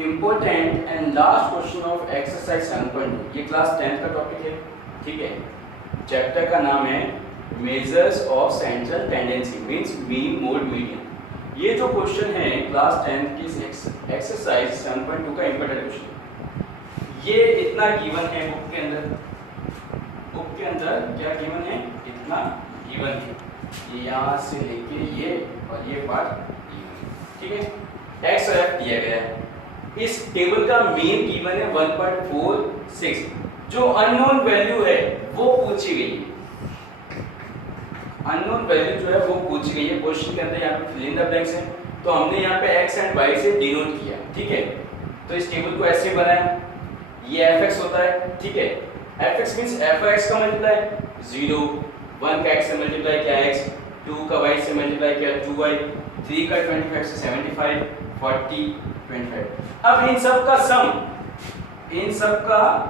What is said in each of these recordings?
Important and last question of exercise 7.2। ये class 10th का topic है, ठीक है। चैप्टर का नाम है measures of central tendency means mean mode median. ये जो क्वेश्चन है क्लास 10th की एक्सरसाइज 7.2 का इम्पोर्टेंट क्वेश्चन। ये इतना गिवन है बुक के अंदर। बुक के अंदर क्या गिवन है? इतना गिवन है। ये यहाँ से लेके ये और ये पार्ट गिवन है, ठीक है। एक्स और एफ दिया गया है। इस टेबल का मेन गिवन है 1.46। जो अननोन वैल्यू है वो पूछी गई है। अननोन वैल्यू जो है वो पूछी गई है क्वेश्चन के अंदर। यहाँ पे फिल इन द ब्लैंक्स है, तो हमने यहाँ पे x एंड y से डिनोट किया, ठीक है। तो इस टेबल को ऐसे बनाया। ये fx होता है, ठीक है। fx मींस f(x) का मल्टीप्लाई 0, 1 का x से मल्टीप्लाई किया x, 2 का y से मल्टीप्लाई किया 2y, 3 का 25 से 75, 40, 25। अब इन सब का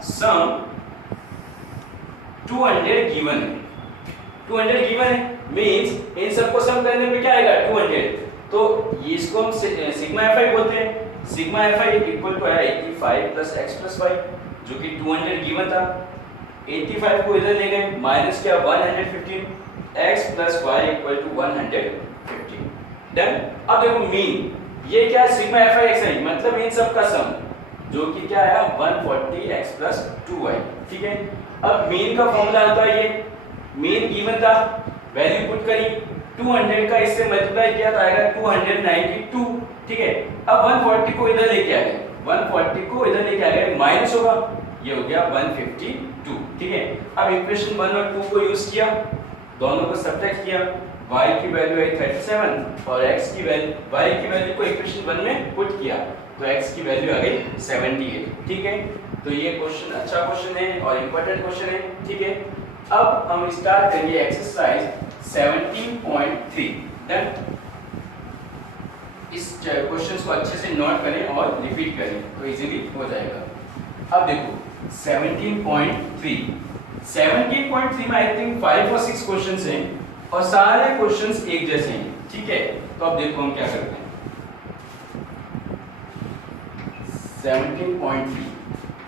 सम 200 गिवन है। 200 गिवन है मींस इन सब को सम करने पे क्या आएगा? 200। तो ये इसको हम सिग्मा fi बोलते हैं। सिग्मा fi इक्वल टू है 85 प्लस x प्लस y, जो कि 200 गिवन था। 85 को इधर ले गए, माइनस किया 115, x plus y equal to 115। Done. अब देखो मीन, ये क्या है? सिग्मा fi xi, मतलब इन सब का सम, जो कि क्या है 140x प्लस 2y, ठीक है। अब मीन का फॉर्मूला आता है, ये मीन गिवन था, वैल्यू पुट करी, 200 का इससे मल्टीप्लाई किया तो आएगा 292, ठीक है। अब 140 को इधर लेके आ गए, 140 को इधर लेके आ गए, माइनस होगा, ये हो गया 152, ठीक है। अब इक्वेशन 1 और 2 को यूज किया, दोनों को सब्ट्रैक्ट किया, y की वैल्यू है 37 और x की वैल्यू, y की वैल्यू को इक्वेशन 1 में पुट किया तो x की वैल्यू आ गई 78, ठीक है। तो ये क्वेश्चन अच्छा क्वेश्चन है और इंपॉर्टेंट क्वेश्चन है, ठीक है। अब हम स्टार्ट करेंगे एक्सरसाइज 17.3। डन। इस क्वेश्चंस को अच्छे से नोट करें और रिपीट करें तो इजीली हो जाएगा। अब देखो 17.3 में आई थिंक 5 और 6 क्वेश्चंस हैं और सारे क्वेश्चंस एक जैसे हैं, ठीक है। तो अब देखो हम क्या करते हैं। 17.3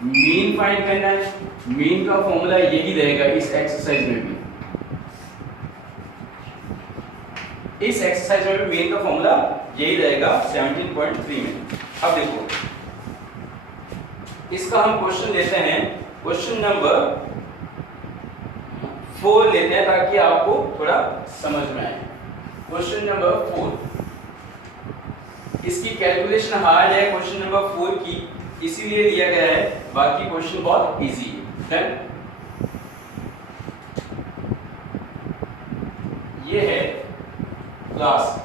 मीन फाइंड करना है। मीन का फॉर्मूला यही रहेगा इस एक्सरसाइज में भी। इस एक्सरसाइज में भी मीन का फॉर्मूला यही रहेगा 17.3 में। अब देखो इसका हम क्वेश्चन लेते हैं, क्वेश्चन नंबर 4 लेते हैं ताकि आपको थोड़ा समझ में आए। क्वेश्चन नंबर 4, इसकी कैलकुलेशन हार्ड है क्वेश्चन नंबर 4 की, इसीलिए दिया गया है, बाकी क्वेश्चन बहुत इजी है। ये है class,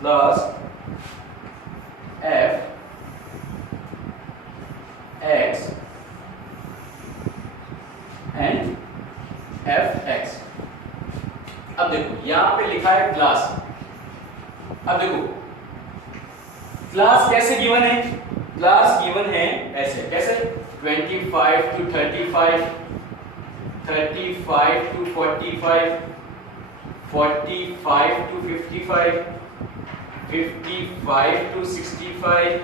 class f x and fx। अब देखो यहां पे लिखा है क्लास। अब देखो क्लास कैसे गिवन है? क्लास गिवन है ऐसे, कैसे? 25 to 35, 35 to 45, 45 to 55, 55 to 65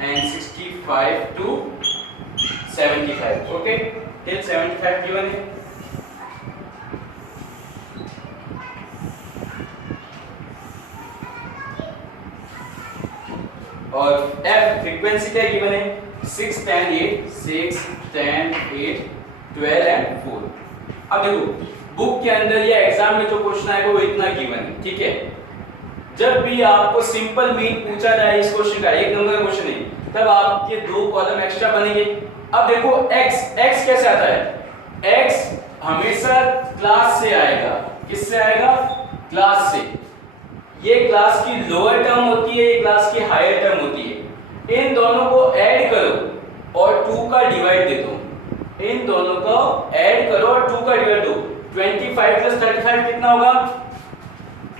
and 65 to 75, okay, till 75 given है। और f फ्रीक्वेंसी क्या गिवन है? 6, 10, 8, 6, 10, 8, 12 एंड 4। अब देखो बुक के अंदर या एग्जाम में जो क्वेश्चन आएगा वो इतना गिवन है, ठीक है। जब भी आपको सिंपल मीन पूछा जाए इस क्वेश्चन का, 1 नंबर का क्वेश्चन है, तब आपके 2 कॉलम एक्स्ट्रा बनेंगे। अब देखो x कैसे आता है? x हमेशा क्लास से आएगा। किससे आएगा? क्लास से। ये क्लास की लोअर टर्म होती है, ये क्लास की हायर टर्म होती है। इन दोनों को ऐड करो और 2 का डिवाइड दे दो। इन दोनों को ऐड करो और 2 का डिवाइड दो। 25 प्लस 35 कितना होगा?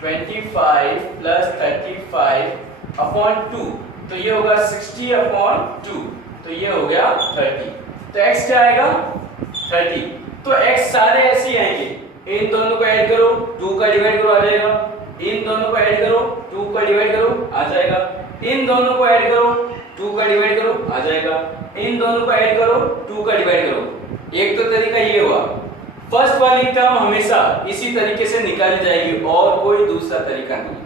25 प्लस 35 अपॉन 2, तो ये होगा 60 अपॉन 2, तो ये हो गया 30। तो x क्या आएगा 30। तो x सारे ऐसे ही आएंगे, इन दोनों को ऐड करो 2 का डिवाइड करो आ जाएगा, इन दोनों को ऐड करो 2 का डिवाइड करो आ जाएगा, इन दोनों को ऐड करो 2 का डिवाइड करो आ जाएगा, इन दोनों को ऐड करो 2 का डिवाइड करो। एक तो तरीका ये हुआ, फर्स्ट वाली टर्म हमेशा इसी तरीके से निकाली जाएगी और कोई दूसरा तरीका नहीं,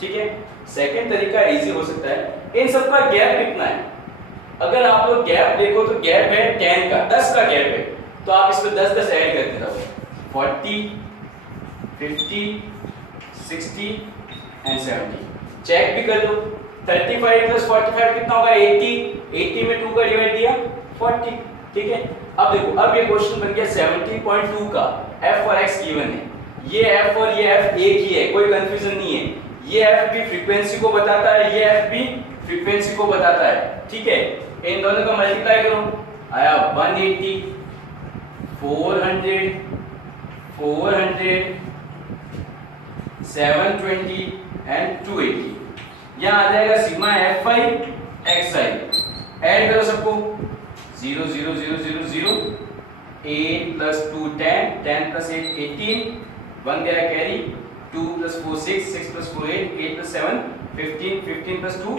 ठीक है। सेकंड तरीका इजी हो सकता है, इन सबका गैप कितना है, अगर आप लोग गैप देखो तो गैप है 10 का, 10 का गैप है, तो आप इसमें 10 10 ऐड करते रहो, 40 50 60 एंड 70। चेक भी कर लो, 35 प्लस 45 कितना होगा 80, 80 में 2 का डिवाइड दिया 40, ठीक है। अब देखो, अब ये क्वेश्चन बन गया 17.2 का, f और x गिवन है, ये f और ये f एक ही है, कोई कंफ्यूजन नहीं है, ये f भी फ्रीक्वेंसी को बताता है, ये f भी फ्रीक्वेंसी को बताता है, ठीक है। इन दोनों का मल्टीप्लाई करो, आया 180 400 400 720 एंड 280। यहाँ आ जाएगा सिग्मा fi xi, ऐड करो सबको 0 0 0 0 0, 8 प्लस 2 10, 10 प्लस 8 18, 1 गया carry, 2 plus 4 6, 6 plus 4 8, 8 plus 7 15, 15 plus 2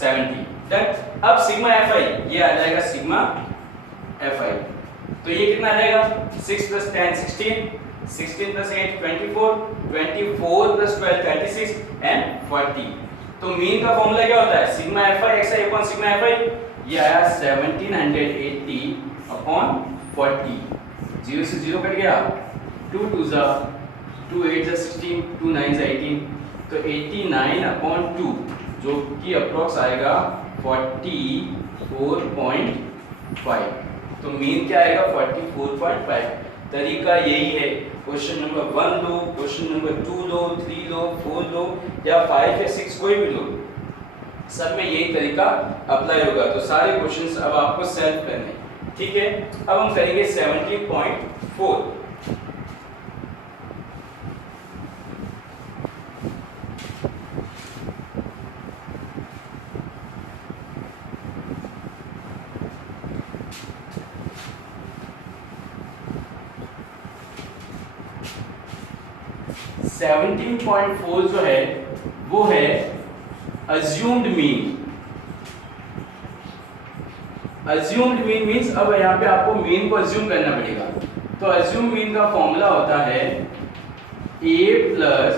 70। Done. अब सिग्मा fi ये आ जाएगा सिग्मा fi, तो ये कितना आ जाएगा 6 प्लस 10 16, 16 प्लस 8 24, 24 प्लस 12 36 एंड 40। तो मीन का फॉर्मूला क्या होता है, sigma fi xi upon sigma fi, ये आया 1780 अपॉन 40, 0 से 0 कट गया, 2 2 जा 2 8 जा 16, 2 9 जा 18, तो 89 अपॉन 2 जो कि अप्रॉक्स आएगा 44.5। तो मीन क्या आएगा 44.5। तरीका यही है, क्वेश्चन नंबर 1 लो, क्वेश्चन नंबर 2 लो, 3 लो, 4 लो या 5 या 6 कोई भी लो, सब में यही तरीका अप्लाई होगा। तो सारे क्वेश्चंस अब आपको सेल्फ करने, ठीक है। अब हम करेंगे 17.4। .4 जो है वो है assumed mean। assumed mean means अब यहाँ पे आपको मीन को assume करना पड़ेगा। तो assumed mean का फॉर्मूला होता है a plus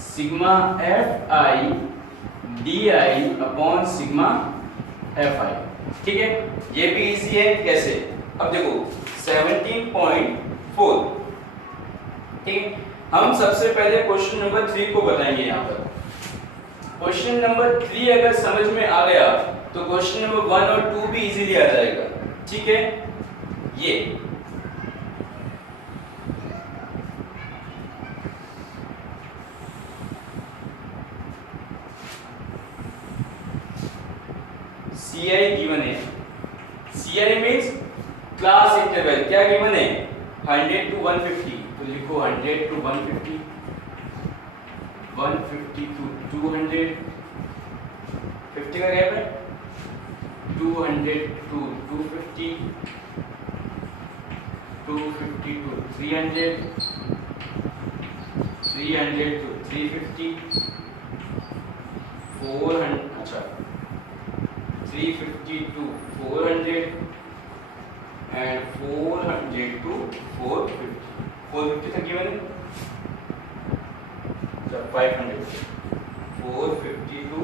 sigma F I D I upon sigma F I, ठीक है। ये भी इजी है, कैसे, अब देखो 17.4, ठीक। हम सबसे पहले क्वेश्चन नंबर 3 को बताएंगे। यहाँ पर क्वेश्चन नंबर 3 अगर समझ में आ गया तो क्वेश्चन नंबर 1 और 2 भी इजीली आ जाएगा, ठीक है। ये CI गिवन है, CI मींस क्लास इंटरवल, क्या गिवन है 100 to 150, तो लिखो 100 to 150, 150 to 200, 50 का गैप है, 200 to 250, 250 to 300, 300 to 350, 400, अच्छा 350 to 400 and 400 to 450, 450 तक गिवन है, 500, 450 to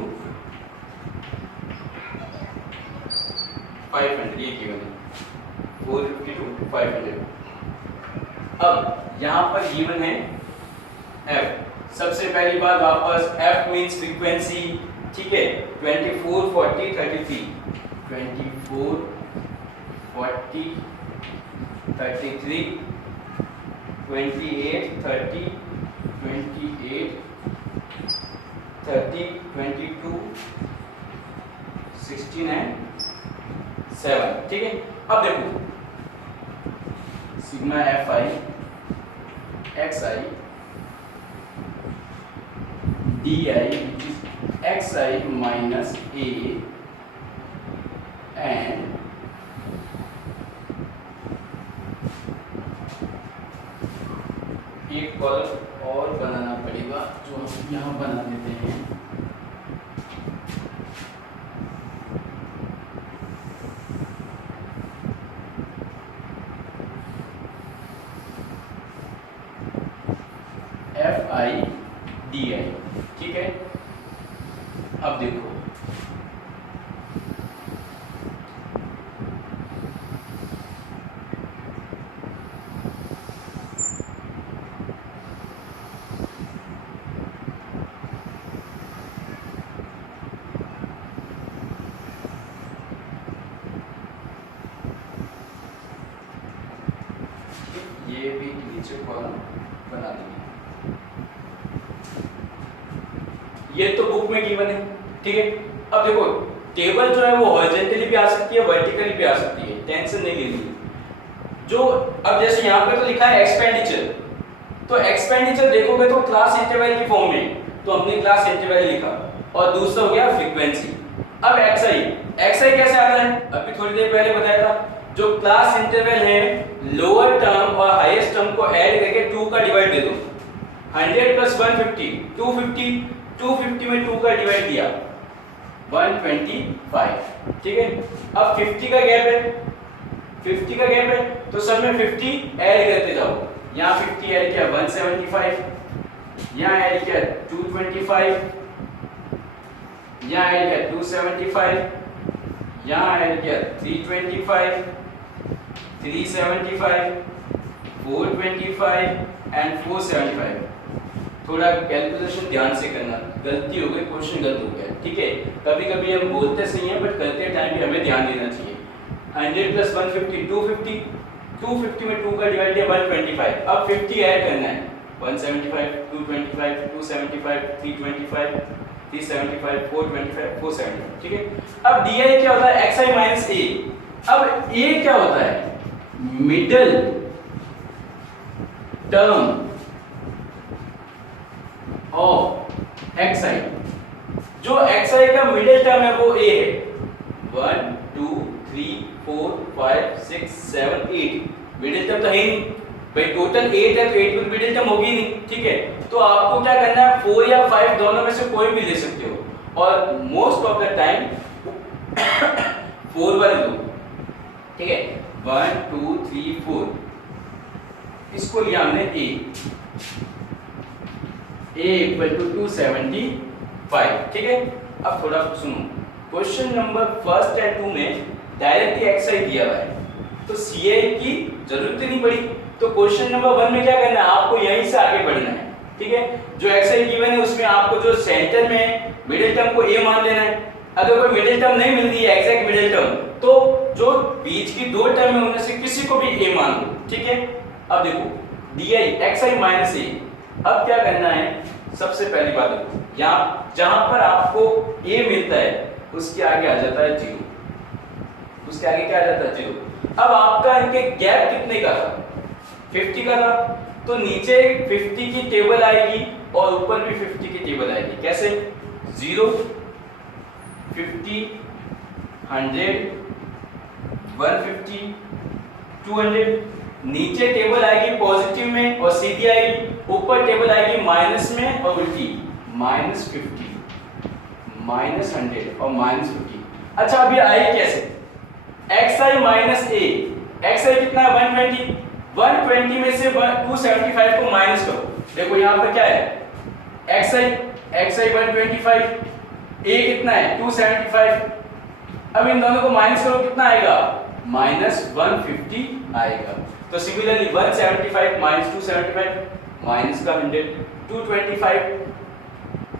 500 ये गिवन है, 450 to 500। अब यहाँ पर गिवन है f। सबसे पहली बात वापस f मींस फ्रीक्वेंसी, ठीक है। 24 40 33, 24 40 33, 28 30, 28 30, 22 16 एंड 7, ठीक है। अब देखो sigma F I x I D I x I minus A and एक कॉलम और बनाना पड़ेगा जो हम यहाँ बना देते हैं। FIDI, ठीक है। अब देखो ये भी नीचे कॉलम बना देंगे। ये तो बुक में गिवन है, ठीक है। अब देखो टेबल जो है वो हॉरिजॉन्टली भी आ सकती है, वर्टिकली भी आ सकती है, टेंशन नहीं लेनी है। जो अब जैसे यहाँ पे तो लिखा है एक्सपेंडिचर, तो एक्सपेंडिचर देखोगे तो क्लास इंटरवल की फॉर्म में, तो हमने क्लास इंटरवल लिखा, और दूसरा हो गया फ्रीक्वेंसी। अब एक्सआई, एक्सआई कैसे आता है, अभी थोड़ी देर पहले बताया था। जो क्लास इंटरवल है, लोअर टर्म और हाईएस्ट टर्म को ऐड करके 2 का डिवाइड दे दो। 100 प्लस 150 250, 250 में 2 का डिवाइड दिया 125, ठीक है। अब 50 का गैप है, 50 का गैप है, तो सब में 50 ऐड करते जाओ। यहाँ 50 ऐड किया 175, यहाँ ऐड किया 225, यहाँ ऐड किया 275, यहाँ ऐड किया 325, 375, 425 एंड 475। थोड़ा कैलकुलेशन ध्यान से करना, गलती हो गई, क्वेश्चन गलत हो गया, ठीक है। कभी कभी हम बोलते सही हैं बट करते टाइम भी हमें ध्यान देना चाहिए। 100 प्लस 150 250, 250 में 2 का डिवाइड दिया 125। अब 50 ऐड करना है, 175, 225, 275, 325, 375, 425, 475, ठीक है। अब दिया क्या होता है, xi माइनस ए। अब ए क्या होता है, मिडल टर्म ऑफ xi। जो xi का मिडिल टर्म है वो a है। 1 2 3 4 5 6 7 8, मिडिल टर्म तो है ही नहीं भाई, टोटल 8 है तो 8 में मिडिल टर्म होगी नहीं, ठीक है। तो आपको क्या करना है, 4 या 5 दोनों में से कोई भी ले सकते हो, और मोस्ट ऑफ द टाइम 4 वाले लो, ठीक है। 1 2 3 4, इसको लिया हमने a इक्वल टू 275, ठीक है। अब थोड़ा सुनो, क्वेश्चन नंबर फर्स्ट एंड 2 में डायरेक्टली xi दिया हुआ है, तो ci की जरूरत नहीं पड़ी। तो क्वेश्चन नंबर 1 में क्या करना है, आपको यहीं से आगे बढ़ना है, ठीक है। जो xi गिवन है उसमें आपको जो सेंटर में मिडिल टर्म को a मान लेना है। अगर कोई मिडिल टर्म नहीं मिल रही है, एग्जैक्ट मिडिल टर्म, तो जो बीच की 2 टर्म है उनमें से किसी को भी a मान लो, ठीक है। अब देखो di xi माइनस a, अब क्या करना है, सबसे पहली बात देखो, यहाँ जहां पर आपको a मिलता है उसके आगे आ जाता है 0, उसके आगे क्या आ जाता है 0। अब आपका इनके गैप कितने का था, 50 का था, तो नीचे 50 की टेबल आएगी और ऊपर भी 50 की टेबल आएगी। कैसे, 0 50 100 150 200, नीचे टेबल आएगी पॉजिटिव में और सीधी आएगी, ऊपर टेबल आएगी माइनस में और उल्टी, -50 -100 और -50। अच्छा अभी आई कैसे, xi माइनस a, xi कितना है 120, 120 में से 275 को माइनस करो। देखो यहाँ पर क्या है, xi 125, a कितना है 275, अब इन दोनों को माइनस करो, कितना आएगा, -150 आएगा। तो सिमिलरली 175 माइनस 275 माइनस का 100, 225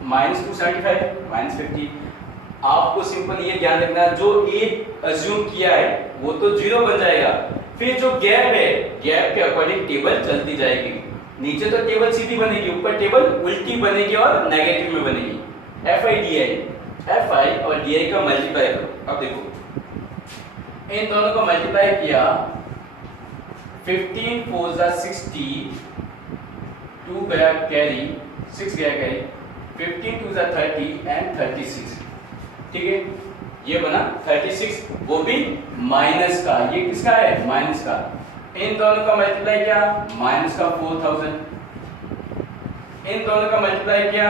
माइनस 275 माइनस 50। आपको सिंपल ये ध्यान रखना है, जो a अज्यूम किया है वो तो 0 बन जाएगा, फिर जो गैप है, गैप के अकॉर्डिंग टेबल चलती जाएगी। नीचे तो टेबल सीधी बनेगी, ऊपर टेबल उल्टी बनेगी और नेगेटिव में बनेगी। fi और di का मल्टीप्लाई करो। अब देखो इन दोनों को मल्टीप्लाई किया, 15 4 जा 60, 2 गया कैरी, 6 गया कैरी, 15 2 जा 30 एंड 36, ठीक है। ये बना 36, वो भी माइनस का, ये किसका है, माइनस का। इन दोनों का मल्टीप्लाई किया, माइनस का 4000, इन दोनों का मल्टीप्लाई किया,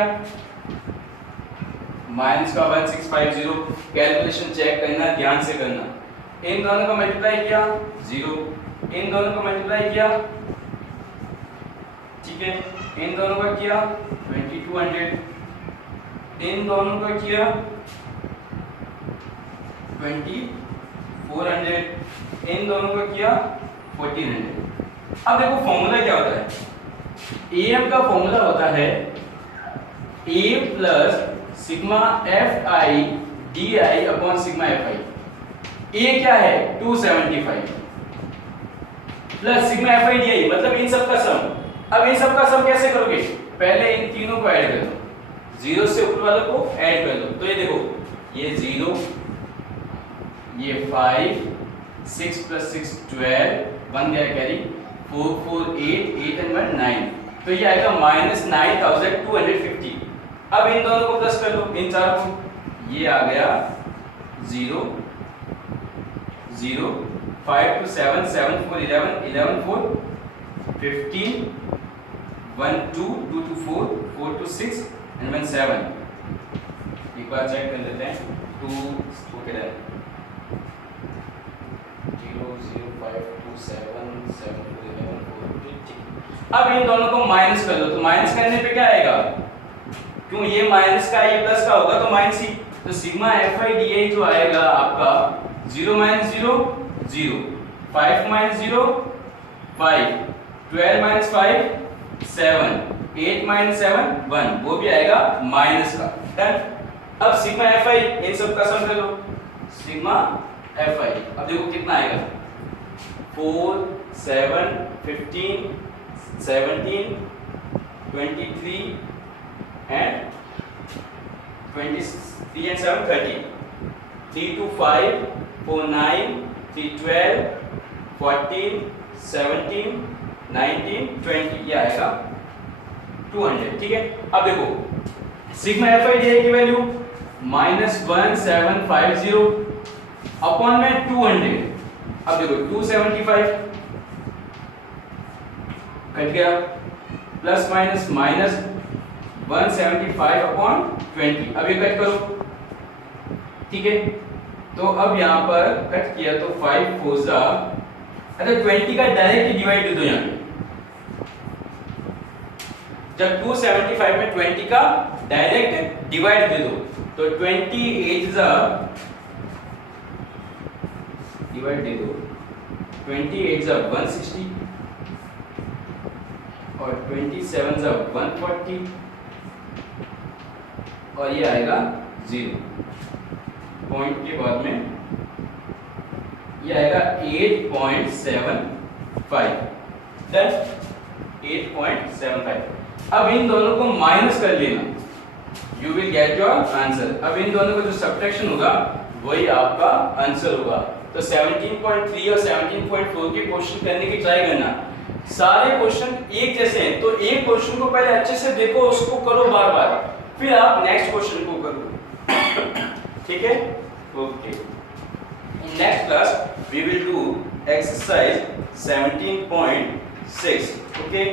माइनस का 1650, कैलकुलेशन चेक करना, ध्यान से करना। इन दोनों का मल्टीप्लाई किया 0, इन दोनों का मल्टीप्लाई किया, ठीक है, इन दोनों का किया 2200, इन दोनों का किया 2400, इन दोनों का किया 1400। अब देखो फॉर्मूला क्या होता है, AM का फॉर्मूला होता है A plus sigma FI DI upon sigma FI। A क्या है 275 प्लस सिग्मा FI DI मतलब इन सब का सम। अब इन सब का सम कैसे करोगे, पहले इन तीनों को ऐड कर दो, 0 से ऊपर वालों को ऐड कर दो। तो ये देखो ये 0, ये 5, 6 प्लस 6 12, बन गया कैरी, 4 4 8, 8 and 1 9, तो ये आएगा -9250। अब इन दोनों को प्लस कर लो, इन चार को, ये आ गया 0 0, 5 to 7, 7 4 11, 11 4 15, 1 2, 2 to 4, 4 to 6 and 1 7। एक बार चेक कर लेते हैं, 2 ओके डन, 0 0 5 2 7 7 4 11 4 ठीक। अब इन दोनों को माइनस कर दो, तो माइनस करने पे क्या आएगा, क्यों ये माइनस का ये प्लस का होगा तो माइनस ही, तो सिग्मा FI DI जो आएगा आपका 0 - 0 0, 5 - 0 5, 12 - 5 7, 8 - 7 1, वो भी आएगा माइनस का। डन। अब सिग्मा FI इन सब का सम कर लो, सिग्मा FI अब देखो कितना आएगा, 4 7 15 17 23 and 23 and 7 30, 3 to 5 4 9, 3 12 14 17 19 20, ये आएगा 200। ठीक है, अब देखो सिग्मा FI DI की वैल्यू -1750 अपॉन में 200। अब देखो 275 कट गया, प्लस माइनस माइनस 175 अपॉन 20, अब ये कट करो, ठीक है। तो अब यहाँ पर कट किया तो 5 4 जा, अच्छा 20 का डायरेक्ट डिवाइड दे दो यहाँ पे, जब 275 में 20 का डायरेक्ट डिवाइड दे दो तो 28 जा डिवाइड दे दो, 28 जा 160 और 27 जा 140 और ये आएगा 0, पॉइंट के बाद में ये आएगा 8.75। डन, 8.75। अब इन दोनों को माइनस कर लेना, you will get your answer. अब इन दोनों का जो सब्ट्रैक्शन होगा वही आपका आंसर होगा। तो 17.3 और 17.4 के क्वेश्चन करने की ट्राई करना। सारे क्वेश्चन एक जैसे हैं, तो एक क्वेश्चन को पहले अच्छे से देखो, उसको करो बार बार, फिर आप नेक्स्ट क्वेश्चन को करो। ठीक है, okay. In next class we will do exercise 17.6. Okay.